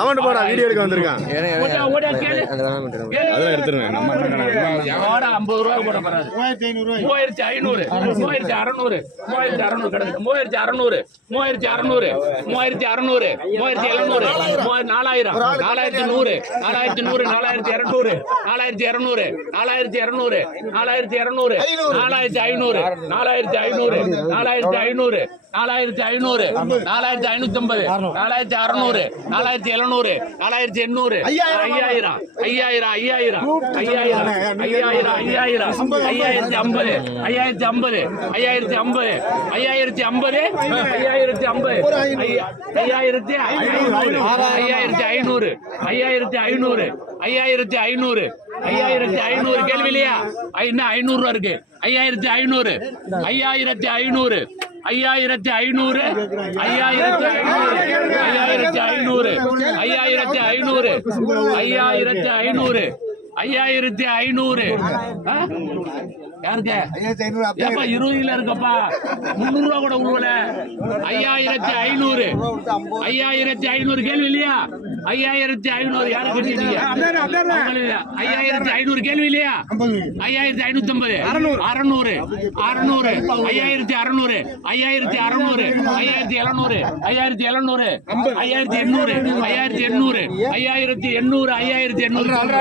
அவன் போடா வீடியோ எடுக்க வந்திருக்கான். அதெல்லாம் எடுத்துருவேன். 50 ரூபா போட போறாரு. 3500 3600 3600 கிடக்கு. 3600 3600 3600 3700 4000 4100 4100 4200 4200 4200 4200 4500 4500 4500 4550 4550 4600 4700 4800 5000 5000 5000 கேள்வி இல்லையா? இன்னும் 500 ரூபா இருக்கு. 5500 5500 5500 யாருக்கு 20 இருக்கப்பா 300 ரூபா கூட உழுவல. 5500 கேள்வி இல்லையா? 5500 யாரு கட்டிட்டீங்க? 5500 கேள்வி இல்லையா? 5550 600 600 5600 5600 5700 5700 5800 5800